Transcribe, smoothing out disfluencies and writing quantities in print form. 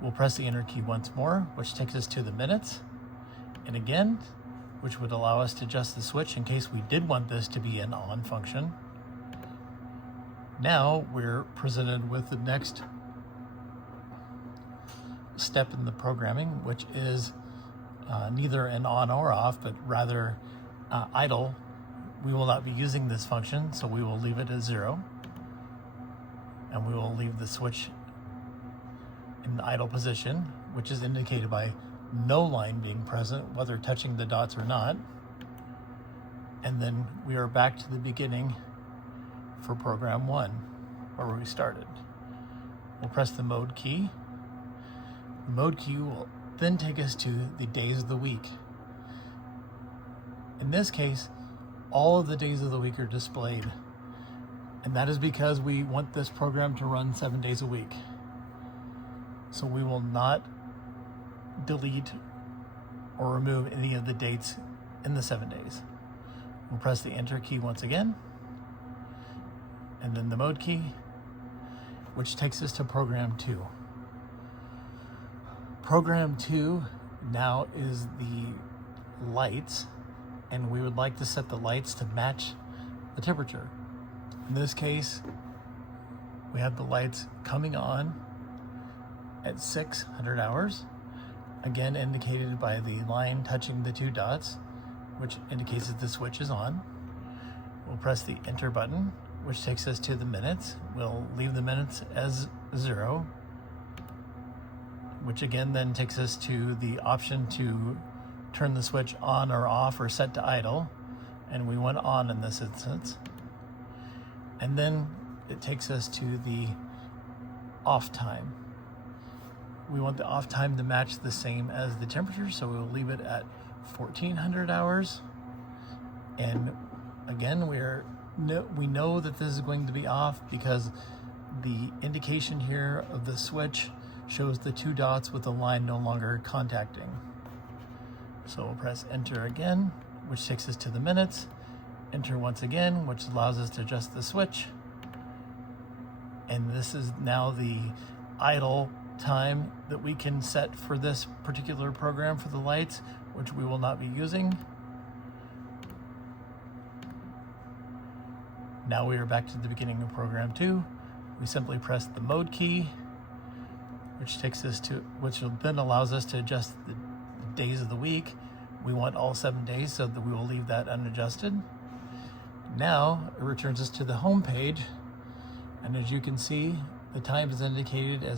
We'll press the enter key once more, which takes us to the minutes. And again, which would allow us to adjust the switch in case we did want this to be an on function. Now we're presented with the next step in the programming, which is neither an on or off, but rather idle. We will not be using this function, so we will leave it as 0. And we will leave the switch in the idle position, which is indicated by no line being present, whether touching the dots or not. And then we are back to the beginning for program 1, where we started. We'll press the mode key. The mode key will then take us to the days of the week. In this case, all of the days of the week are displayed. And that is because we want this program to run 7 days a week. So we will not delete or remove any of the dates in the 7 days. We'll press the enter key once again, and then the mode key, which takes us to program 2. Program 2 now is the lights, and we would like to set the lights to match the temperature. In this case, we have the lights coming on at 600 hours, again indicated by the line touching the 2 dots, which indicates that the switch is on. We'll press the enter button, which takes us to the minutes. We'll leave the minutes as 0, which again then takes us to the option to turn the switch on or off or set to idle, and we went on in this instance. And then it takes us to the off time. We want the off time to match the same as the temperature, so we'll leave it at 1400 hours. And again, we know that this is going to be off because the indication here of the switch shows the 2 dots with the line no longer contacting. So we'll press enter again, which takes us to the minutes. Enter once again, which allows us to adjust the switch. And this is now the idle time that we can set for this particular program for the lights, which we will not be using. Now we are back to the beginning of program 2. We simply press the mode key, which takes us to, which then allows us to adjust the days of the week. We want all 7 days, so that we will leave that unadjusted. Now it returns us to the home page, and as you can see, the time is indicated as